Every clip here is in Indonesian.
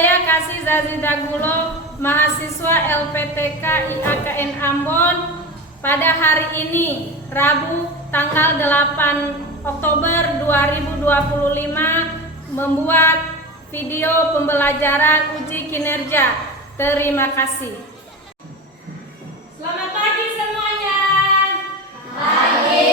saya Kasih Zazi Dagulo, mahasiswa LPTK IAKN Ambon. Pada hari ini, Rabu tanggal 8 Oktober 2025, membuat video pembelajaran uji kinerja. Terima kasih. Selamat pagi semuanya. Pagi.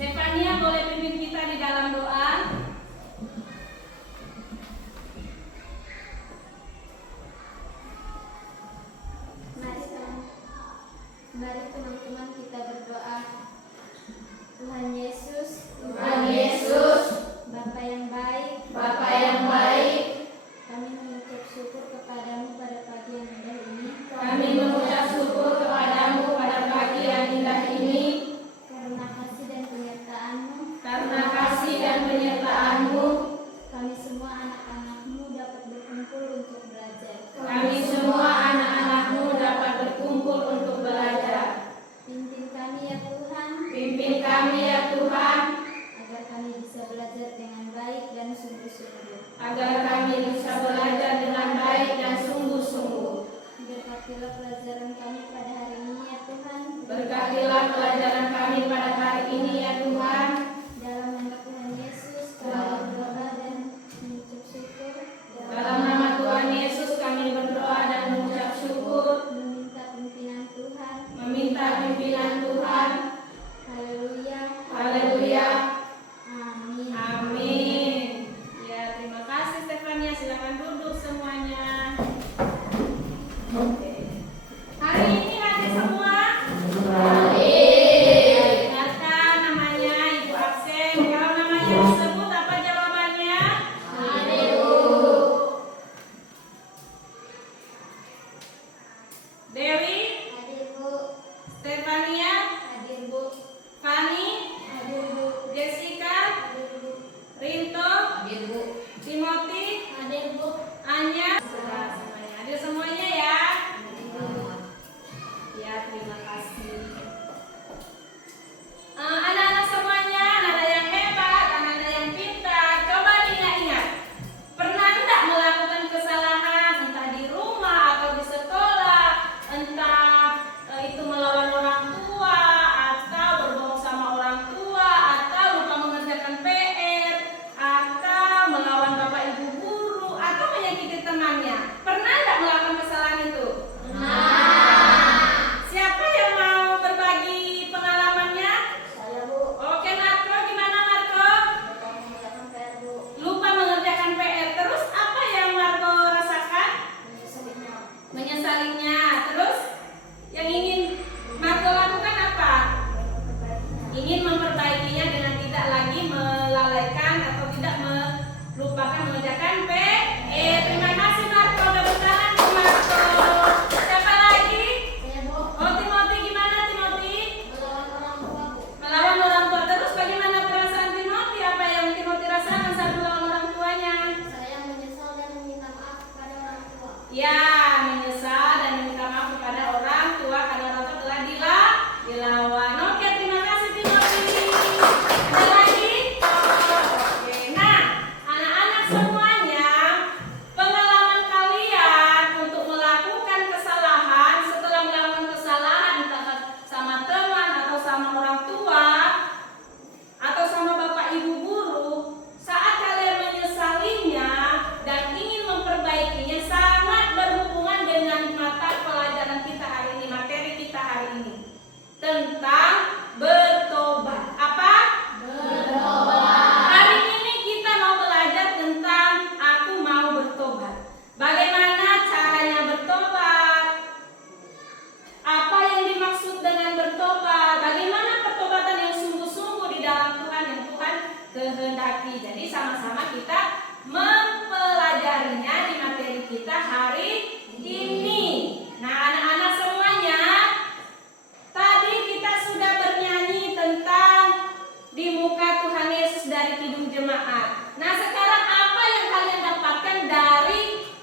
Stefania boleh pimpin kita di dalam doa. Mari teman-teman kita berdoa. Tuhan Yesus, Bapa yang baik, kami mengucap syukur kepadamu pada pagi yang indah ini. Karena kasih dan penyertaan-Mu, kami semua anak-anak-Mu dapat berkumpul untuk belajar. Pimpin kami ya Tuhan, agar kami bisa belajar dengan baik dan sungguh-sungguh. Berkatilah pelajaran kami pada hari ini ya Tuhan. Dalam nama Tuhan Yesus kami berdoa dan mengucap syukur. Meminta pimpinan Tuhan. Haleluya. Amin. Amin. Ya, terima kasih Stefania. Silakan duduk semuanya. Oke. Hari ini hadir semua? Dengarkan namanya Ibu absen. Kalau namanya disebut apa jawabannya? Dewi, Hadir Bu. Stefania, Hadir Bu. Fani, Hadir Bu. Jessica, Hadir Bu. Rinto, Timothy, Hadir Bu. Anya. Semuanya. Hadir semuanya ya. Ya, terima kasih. Anak-anak semuanya, anak yang hebat, anak yang pintar, coba diingat-ingat. Pernah tidak melakukan kesalahan, entah di rumah atau di sekolah, entah itu melawan orang tua, tentang bertobat. Apa? Bertobat. Hari ini kita mau belajar tentang aku mau bertobat. Bagaimana caranya bertobat? Apa yang dimaksud dengan bertobat? Bagaimana pertobatan yang sungguh-sungguh di dalam Tuhan yang Tuhan kehendaki. Jadi sama-sama kita mempelajarinya di materi kita hari ini. Nah, anak-anak semuanya, tadi kita sudah bernyanyi tentang di muka Tuhan Yesus dari Kidung Jemaat. Nah, sekarang apa yang kalian dapatkan dari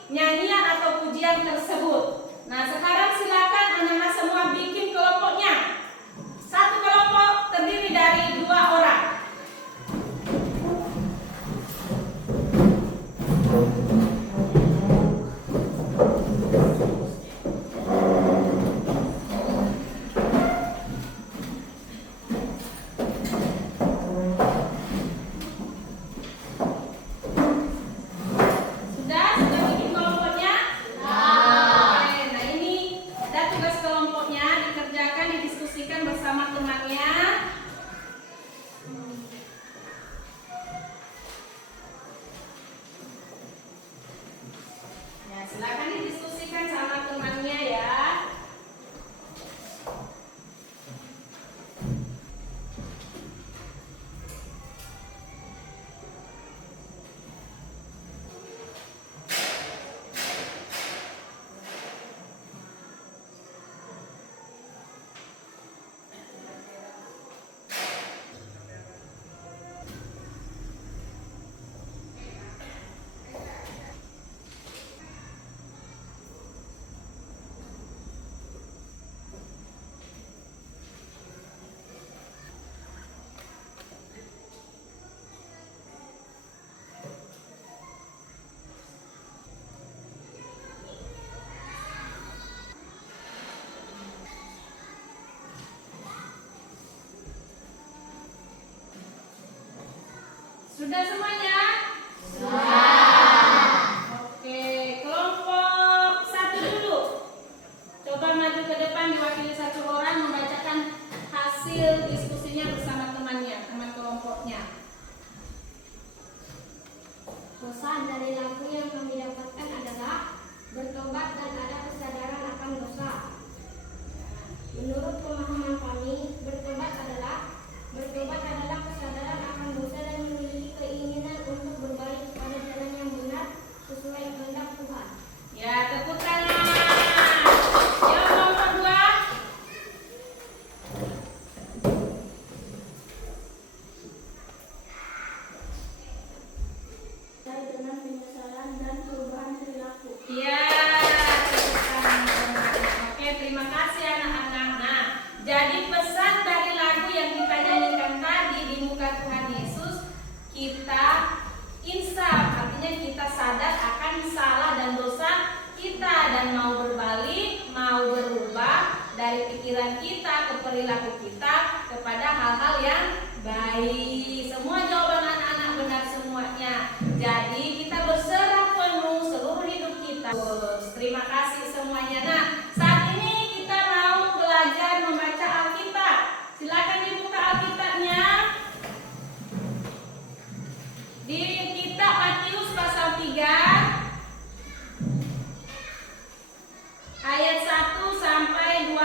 nyanyian atau pujian tersebut? Nah, sekarang silakan anak-anak semua bikin kelompoknya. Satu kelompok terdiri dari 2 orang. Sudah bikin kelompoknya? Oke, nah ini ada tugas kelompoknya, dikerjakan, didiskusikan bersama temannya. Ya, silakan didiskusikan sama temannya ya. Sudah semuanya? Oke, kelompok 1 dulu. Coba maju ke depan, diwakili 1 orang membacakan hasil diskusinya bersama temannya, teman kelompoknya. Pesan dari lagu yang kami dapatkan adalah bertobat dan ada kesadaran akan dosa. Menurut pemahaman kami, bertobat adalah kesadaran akan dosa dan memiliki keinginan untuk berbalik kepada jalan yang benar sesuai kehendak Tuhan. Ya, tepuk tangan. Yuk, kelompok 2. Terkait dengan penyesalan dan perubahan perilaku. Iya, tepuk tangan semuanya. Oke, terima kasih anak-anak. Nah, jadi pesan dari lagu yang kita nyanyikan tadi di muka Tuhan Yesus, kita insaf, artinya kita sadar akan salah dan dosa kita dan mau berbalik, mau berubah dari pikiran kita ke perilaku kita kepada hal-hal yang baik. Semua jawaban anak-anak benar semuanya. Jadi kita berserah penuh seluruh hidup kita. Terima kasih semuanya. Nah, saat ini kita mau belajar membaca Alkitab. Silakan dibuka Alkitabnya. Di kitab Matius pasal 3 ayat 1 sampai 12.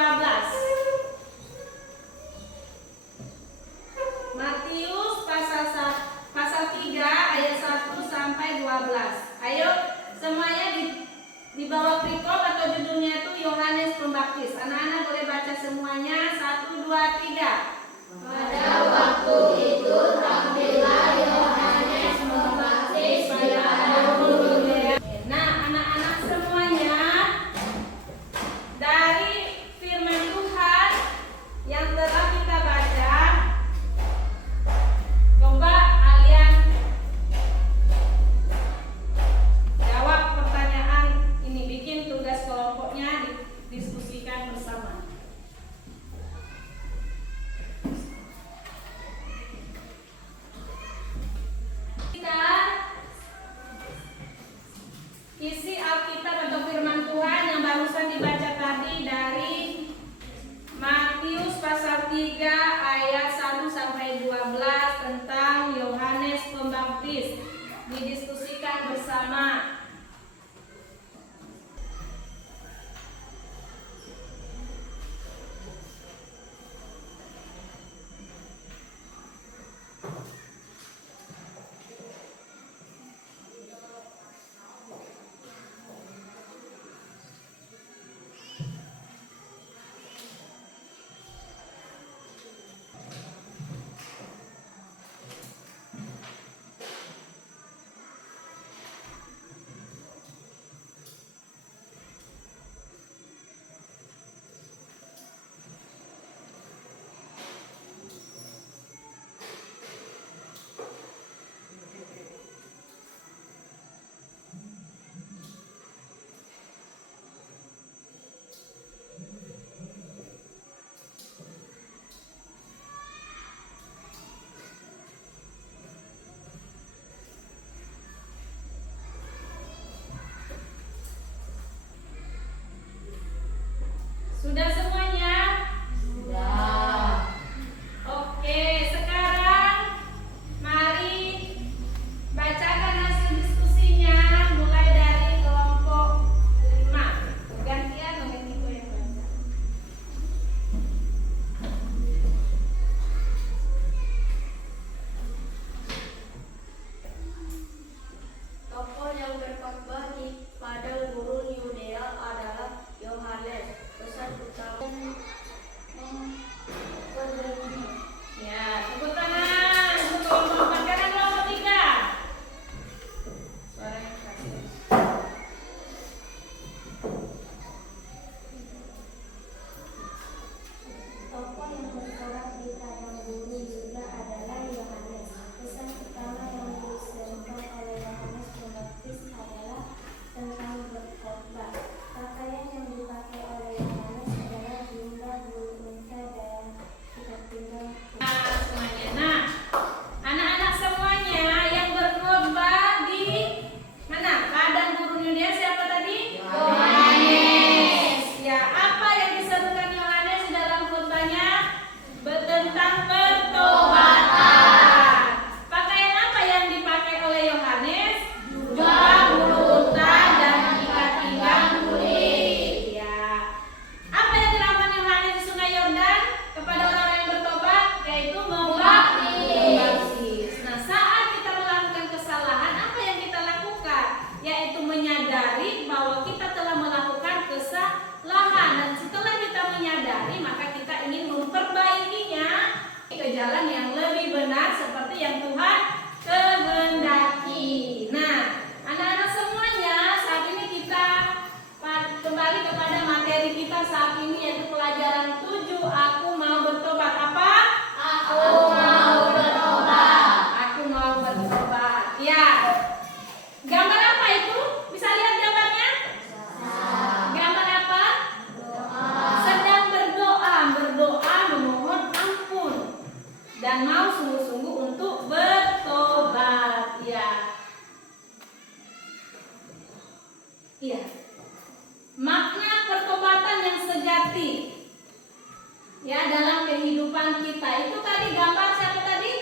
Matius pasal 3 ayat 1 sampai 12. Ayo semuanya di bawah perikop atau judulnya itu 3 ayat 1 sampai 12 tentang Yohanes Pembaptis. Didiskusikan bersama. Sudah semuanya? Sudah. Oke, sekarang mari bacakan hasil diskusinya mulai dari kelompok 5. Gantian gantiku yang baca. Tokoh yang berkhotbah di padang gurun Yudea adalah Yohanes. Pesan utama berhenti. Ya, tepuk tangan untuk kelompok 4. Sekarang kelompok 3. Suaranya keras. Tokoh yang berkhotbah di padang gurun Yudea adalah Yohanes. Pesan utama yang diserukan oleh Yohanes Pembaptis adalah tentang berkhotbah. Pakaian yang dipakai oleh Yohanes adalah jubah bulu unta dan ikat pinggang. Semuanya. Nah, anak-anak semuanya yang berkhotbah di mana? Padang gurun Yudea siapa tadi? Yohanes. Ya, apa yang diserukan Yohanes di dalam khotbahnya? Tentang pertobatan. Pakaian apa yang dipakai oleh Yohanes? Jubah bulu unta dan ikat pinggang kulit. Ya. Apa yang dilakukan Yohanes di Sungai Yordan kepada orang-orang yang bertobat? Yaitu membaptis. Nah, saat kita melakukan kesalahan, apa yang kita lakukan? Yaitu menyadari bahwa kita telah melakukan kesalahan. Dan setelah kita menyadari, maka kita ingin memperbaikinya ke jalan yang lebih benar seperti yang Tuhan kehendaki. Nah, anak-anak semuanya, saat ini kita kembali kepada materi kita saat ini, yaitu pelajaran 7. Aku mau bertobat. Apa? Aku mau bertobat. Aku mau bertobat. Ya. Gambar apa itu? Bisa lihat gambarnya? Gambar apa? Sedang berdoa, memohon ampun dan mau sungguh-sungguh untuk bertobat. Ya. Iya. Makna pertobatan yang sejati ya dalam kehidupan kita itu tadi gambar siapa tadi?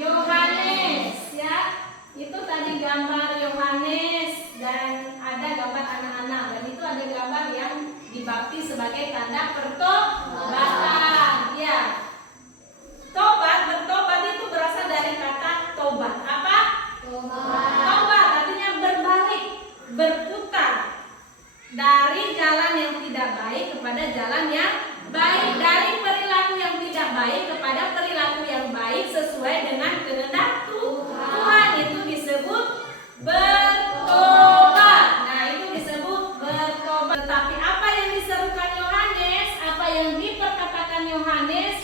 Yohanes ya. Itu tadi gambar Yohanes dan ada gambar anak-anak dan itu ada gambar yang dibaptis sebagai tanda pertobatan. Ya. Bertobat itu berasal dari kata tobat. Apa? Tobat artinya berbalik, berputar dari jalan yang tidak baik kepada jalan yang baik, dari perilaku yang tidak baik kepada perilaku yang baik sesuai dengan kehendak Tuhan. Itu disebut bertobat. Nah, itu disebut bertobat. Tetapi apa yang diserukan Yohanes, apa yang diperkatakan Yohanes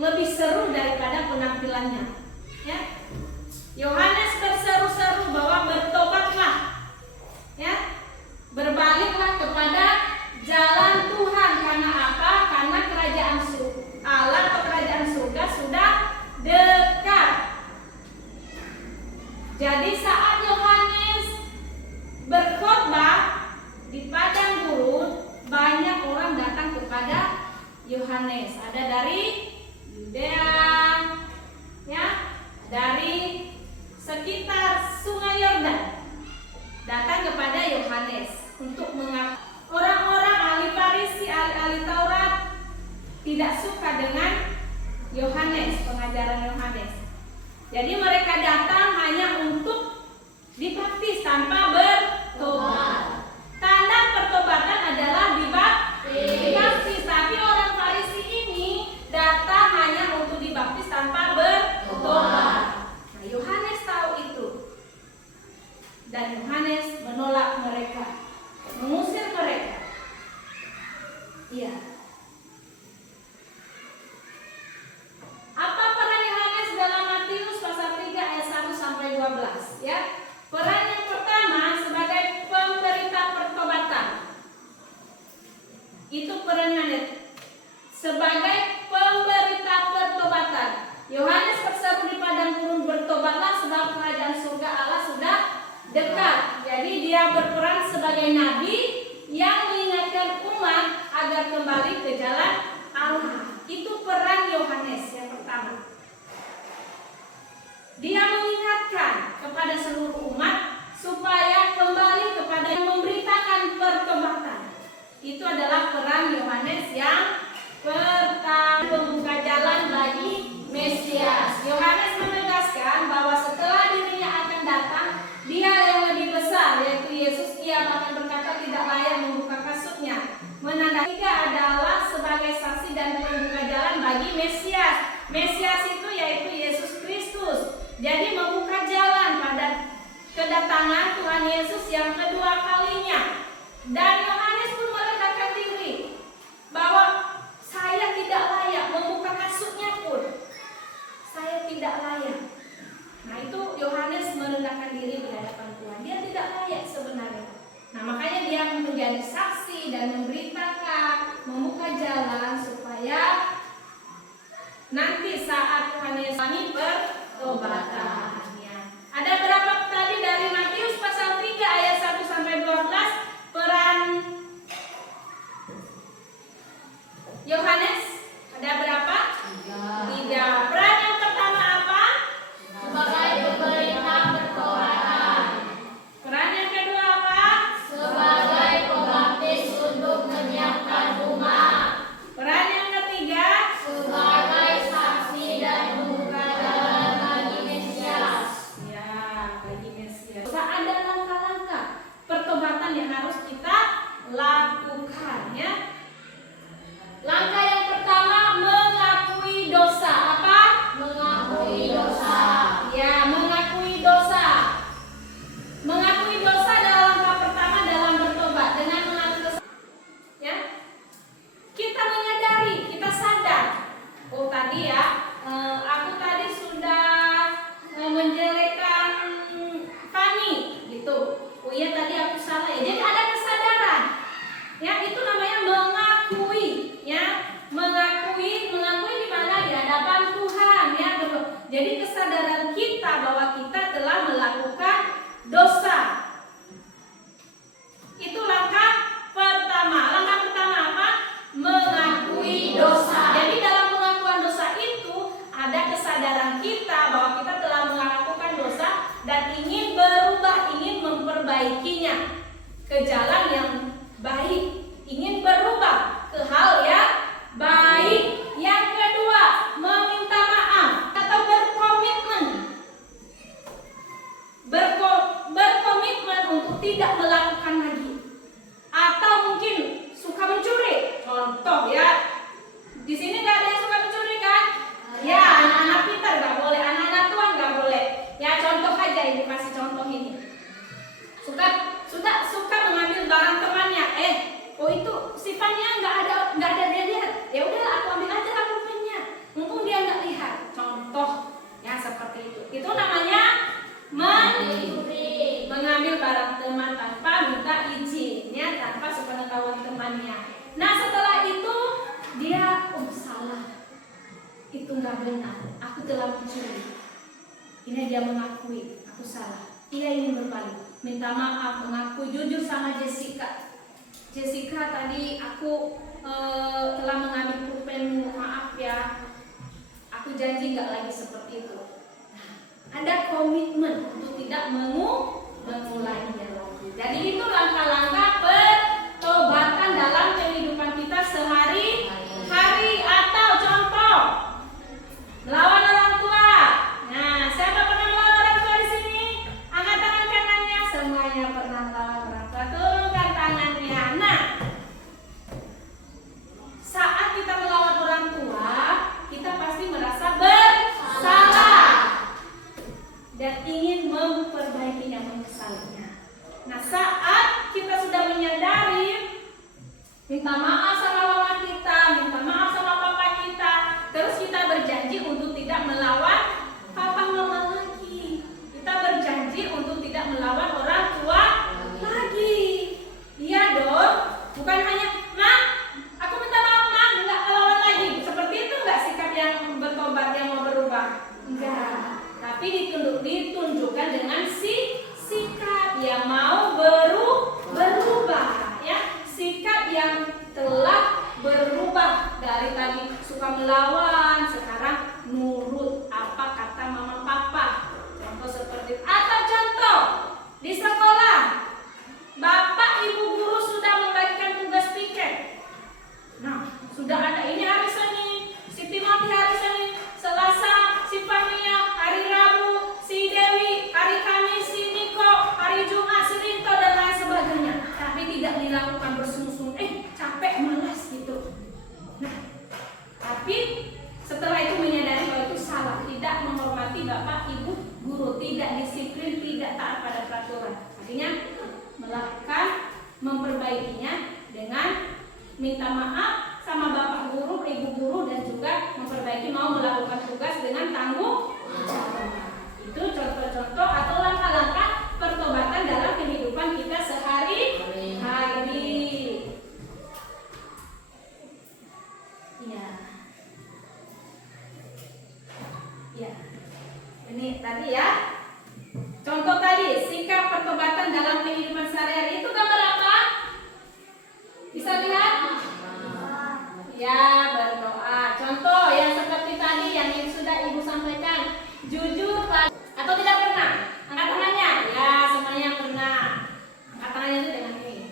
lebih seru daripada penampilannya. Ya. Yohanes berseru-seru bahwa bertobatlah. Ya. Berbaliklah kepada jalan Tuhan. Karena apa? Karena kerajaan Allah atau kerajaan surga sudah dekat. Jadi saat Yohanes berkhotbah di padang gurun, banyak orang datang kepada Yohanes. Ada dari Yudea, ya, dari sekitar Sungai Yordan, datang kepada Yohanes untuk mengaku. Orang-orang ahli Farisi, ahli Taurat tidak suka dengan Yohanes, pengajaran Yohanes. Jadi mereka datang hanya untuk dibaptis tanpa bertobat. Tanda pertobatan adalah dibaptis. Tapi orang Farisi ini datang hanya untuk dibaptis tanpa bertobat. Nah, Yohanes tahu itu. Dan Yohanes menolak mereka, mengusir mereka. Iya. Apa peran Yohanes dalam Matius pasal 3 ayat 1 sampai 12, ya? Peran yang pertama sebagai pemberita pertobatan. Itu peran Yohanes sebagai pemberita pertobatan. Yohanes berseru di padang gurun, bertobatlah sebab kerajaan surga Allah sudah dekat. Jadi dia berperan sebagai nabi yang mengingatkan umat agar kembali ke jalan Allah. Itu peran Yohanes yang pertama. Dia mengingatkan kepada seluruh umat supaya kembali kepada yang memberitakan pertobatan. Itu adalah peran Yohanes yang pertama, membuka jalan bagi Mesias. Yohanes menegaskan bahwa setelah dirinya akan datang, dia yang lebih besar, yaitu Yesus, ia akan berkata tidak layak membuka kasutnya. Menandai adalah sebagai saksi dan pembuka jalan bagi Mesias. Mesias itu yaitu Yesus Kristus. Jadi membuka jalan pada kedatangan Tuhan Yesus yang kedua kalinya. Dan Yohanes pun meletakkan diri bahwa saya tidak layak, membuka kasutnya pun saya tidak layak. Nah, itu Yohanes merendahkan diri di hadapan Tuhan. Dia tidak layak sebenarnya. Nah, makanya dia menjadi saksi dan memberitakan, membuka jalan supaya nanti saat Tuhan Yesus pertobatannya. Ada berapa tadi dari Matius pasal 3 ayat 1 sampai 12 peran Yohanes? Ada berapa? 3. Peran yang pertama apa? Sebagai pemberita pertobatan. Peran yang kedua apa? Sebagai pembaptis untuk menyiapkan umat. Peran yang ketiga? Sebagai saksi dan membuka jalan bagi Mesias. Ya, bagi Mesias. Ada langkah-langkah pertobatan yang harus kita lakukan, ya. Langkah yang pertama, mengakui dosa. Apa? Mengakui dosa. Ya, mengakui dosa. Mengakui dosa adalah langkah pertama dalam bertobat. Dengan mengakui dosa, ya, kita menyadari, kita sadar. Oh tadi ya, aku tadi sudah menjelekkan Fani, gitu. Oh iya tadi aku salah ya. Jadi ada kesadaran. Ya, itu namanya mengakui, ya. Mengakui di mana? Di hadapan Tuhan, ya. Jadi kesadaran kita bahwa kita telah melakukan dosa. Itu langkah pertama. Langkah pertama apa? Mengakui dosa. Jadi dalam pengakuan dosa itu ada kesadaran kita bahwa kita telah melakukan dosa dan ingin berubah, ingin memperbaikinya ke jalan yang baik, ingin berubah ke hal yang baik. Yang kedua, meminta maaf atau berkomitmen. Berkomitmen untuk tidak melakukan lagi. Atau mungkin suka mencuri. Contoh ya. Di sini nggak ada yang suka mencuri kan? Ya, anak-anak pintar nggak boleh, anak-anak tua nggak boleh. Ya, contoh aja, ibu kasih contoh ini. Suka mengambil barang temannya. Oh itu sifatnya nggak ada dia lihat. Ya udahlah, aku ambil aja pulpennya. Mumpung dia nggak lihat. Contoh ya seperti itu. Itu namanya mencuri, mengambil barang teman tanpa minta izin, ya, tanpa sepengetahuan temannya. Nah setelah itu dia salah. Itu nggak benar. Aku telah mencuri. Ini dia mengakui, aku salah. Dia ingin berbalik, minta maaf, mengaku jujur sama Jessica. Jessica, tadi aku telah mengambil pulpenmu, maaf ya, aku janji nggak lagi seperti itu. Ada komitmen untuk tidak mengulainya lagi. Jadi itu langkah-langkah pertobatan dalam kehidupan kita sehari-hari. Atau contoh, melawan orang tua. Nah, siapa pernah melawan orang tua di sini? Angkat tangan kanannya. Semuanya pernah melawan orang tua. Turunkan tangannya. Nah, saat kita melawan orang tua, kita pasti merasa bersalah dan ingin memperbaikinya, menyesalinya. Nah, saat kita sudah menyadari, minta maaf sama mama kita, minta maaf sama papa kita, terus kita berjanji untuk tidak melawan papa mama lagi. Kita berjanji untuk tidak melawan orang tua lagi. Iya dong, bukan hanya ma, aku minta maaf ma, nggak melawan lagi. Seperti itu nggak sikap yang bertobat, yang mau berubah? Enggak. Tapi ditunjukkan dengan sikap yang mau berubah, ya, sikap yang telah berubah dari tadi suka melawan, sekarang nurut apa kata mama papa. Contoh seperti itu. Atau contoh di sekolah, bapak ibu guru sudah membagikan tugas piket. Nah, sudah ada ini hari Senin, si Timothy hari Senin, Selasa si Fahmia, hari Rabu si Dewi, hari Kamis si Niko, hari Jumat si Rinto, dan lain sebagainya. Tapi tidak dilakukan bersungguh-sungguh, capek, malas gitu. Nah, tapi setelah itu menyadari bahwa itu salah, tidak menghormati bapak ibu guru, tidak disiplin, tidak taat pada peraturan. Akhirnya melakukan, memperbaikinya dengan minta maaf sama bapak guru, ibu guru, dan juga memperbaiki, mau melakukan tugas dengan tanggung jawab. Itu contoh-contoh atau langkah-langkah pertobatan dalam kehidupan kita sehari-hari. Ya, ini tadi ya. Contoh tadi, sikap pertobatan dalam kehidupan sehari-hari. Itu gambar apa? Bisa lihat? Ya, berdoa. Contoh yang seperti tadi yang sudah ibu sampaikan, jujur atau tidak pernah. Angkat tangannya. Ya, semuanya pernah. Angkat tangannya itu dengan ini.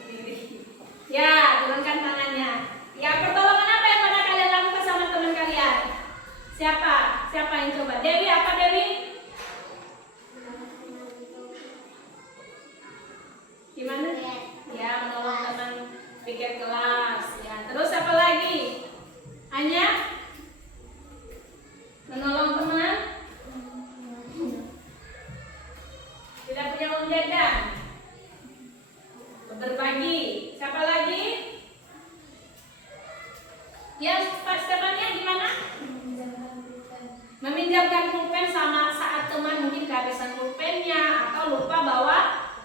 Ya, turunkan tangannya. Ya, pertolongan apa yang pernah kalian lakukan sama teman kalian? Siapa? Siapa yang coba? Dewi, apa Dewi? Gimana? Ya, menolong teman piket kelas. Ya, terus apa lagi? Anya? Menolong teman? Tidak punya uang jajan? Berbagi. Siapa lagi? Ya, Pak Stefania gimana? Meminjamkan pulpen sama saat teman mungkin kehabisan pulpennya atau lupa bawa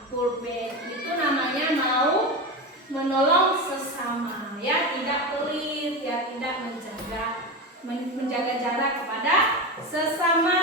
pulpen. Itu namanya mau menolong sesama, ya, tidak pelit, ya, tidak menjaga jarak kepada sesama.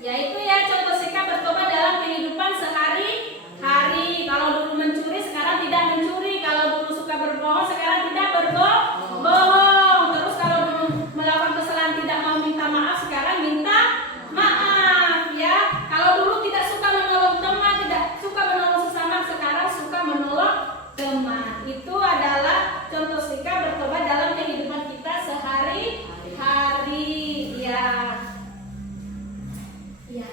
Yaitu ya contoh sikap bertobat dalam kehidupan sehari-hari. Kalau dulu mencuri, sekarang tidak mencuri. Kalau dulu suka berbohong, sekarang tidak berbohong. Terus kalau dulu melakukan kesalahan tidak mau minta maaf, sekarang minta maaf, ya. Kalau dulu tidak suka menolong teman, tidak suka menolong sesama, sekarang suka menolong teman. Itu adalah contoh sikap bertobat dalam kehidupan kita sehari-hari, ya. Ya,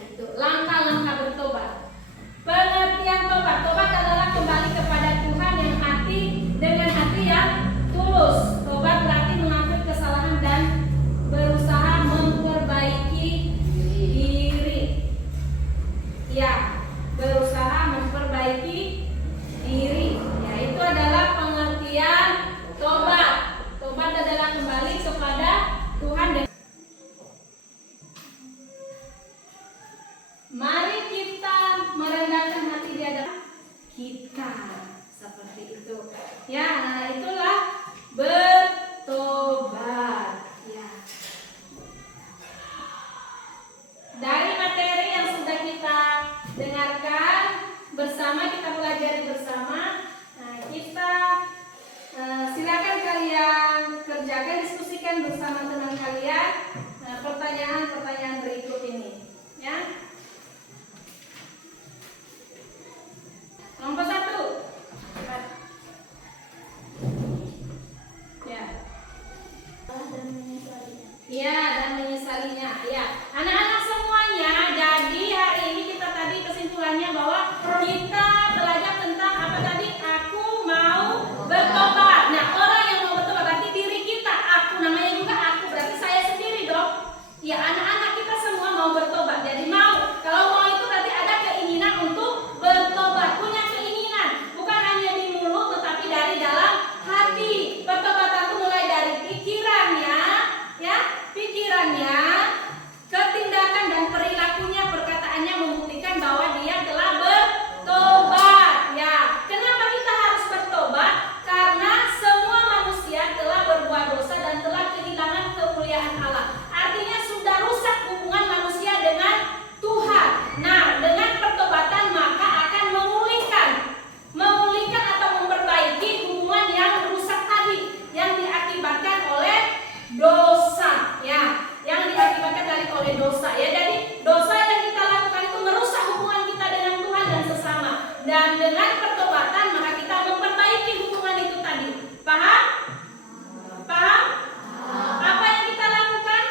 menyelesaikan bersama teman kalian pertanyaan-pertanyaan berikut ini, ya. Nomor 1. Ya. Iya, dan menyesalinya. Ya, anak-anak semuanya. Jadi hari ini kita tadi kesimpulannya bahwa kita belajar tentang apa tadi? Aku mau bertobat. Nah, orang yang mau bertobat berarti diri kita. Aku, namanya juga aku, berarti saya sendiri dong. Ya, anak-anak kita semua mau bertobat. Jadi mau. Kalau mau itu berarti ada keinginan untuk bertobat. Punya keinginan, bukan hanya di mulut tetapi dari dalam hati. Pertobatan itu mulai dari pikirannya, ya, pikirannya, ketindakan dan perilakunya, perkataannya membuktikan bahwa dia telah bertobat. Ya, kenapa kita harus bertobat? Karena semua manusia telah berbuat dosa dan telah kehilangan kemuliaan Allah. Artinya sudah rusak hubungan manusia dengan Tuhan. Nah, dengan pertobatan maka akan memulihkan atau memperbaiki hubungan yang rusak tadi, yang diakibatkan oleh dosa, ya, yang diakibatkan oleh dosa, ya. Jadi dosa yang kita lakukan itu merusak hubungan kita dengan Tuhan dan sesama. Dan dengan pertobatan maka kita memperbaiki hubungan itu tadi. Paham? Paham? Apa yang kita lakukan?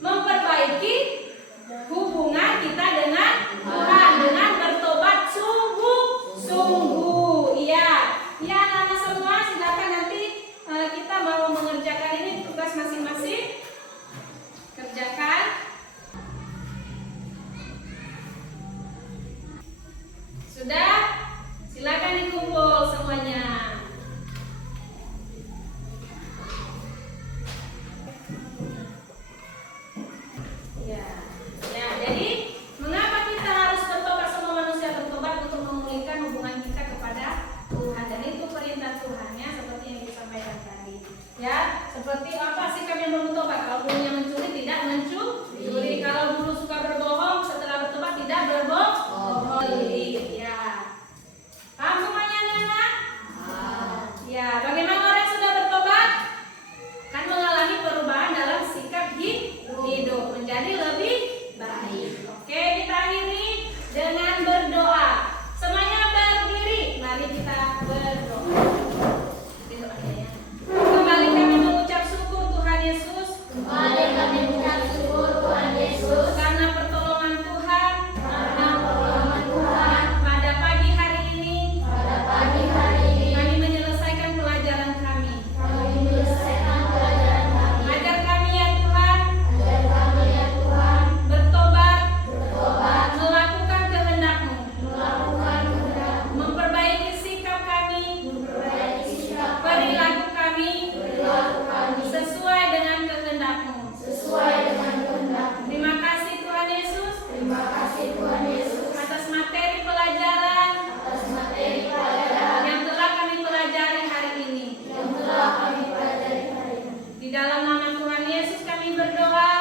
Memperbaiki hubungan kita dengan Tuhan dengan bertobat sungguh-sungguh. Iya. Ya, anak-anak semua silakan nanti kita mau mengerjakan ini tugas masing-masing. Kerjakan. Sudah? Silakan dikumpul semuanya. Ya. Ya, jadi mengapa kita harus bertobat? Semua manusia bertobat untuk memulihkan hubungan kita kepada Tuhan, dan itu perintah Tuhan, ya, seperti yang disampaikan tadi. Ya, seperti apa sikap yang belum bertobat? Kalau dulunya mencuri, tidak mencuri. Kalau dulu suka berbohong, setelah bertobat tidak berbohong. Ya. Paham semuanya, anak-anak? Ya, bagaimana orang yang sudah bertobat? Kan mengalami perubahan dalam sikap hidup menjadi lebih baik. Oke, kita akhiri dengan berdoa. Semuanya berdiri. Mari kita berdoa. Kembali kami mengucap syukur Tuhan Yesus. Kembali kami mengucap syukur Tuhan Yesus Karena pertolongan Tuhan. karena pertolongan Tuhan Pada pagi hari ini pada pagi hari ini. kami menyelesaikan pelajaran kami. Kami menyelesaikan pelajaran kami. Ajar kami ya Tuhan Ajar kami ya Tuhan bertobat, bertobat, melakukan kehendak-Mu, melakukan kehendak-Mu, memperbaiki sikap kami, memperbaiki sikap kami, perilaku kami perilaku kami sesuai dengan kehendak-Mu. sesuai dengan kehendak-Mu. Terima kasih Tuhan Yesus Terima kasih Tuhan Yesus atas materi pelajaran atas materi pelajaran yang telah kami pelajari hari ini. yang telah kami pelajari hari ini. Di dalam nama Tuhan Yesus kami berdoa.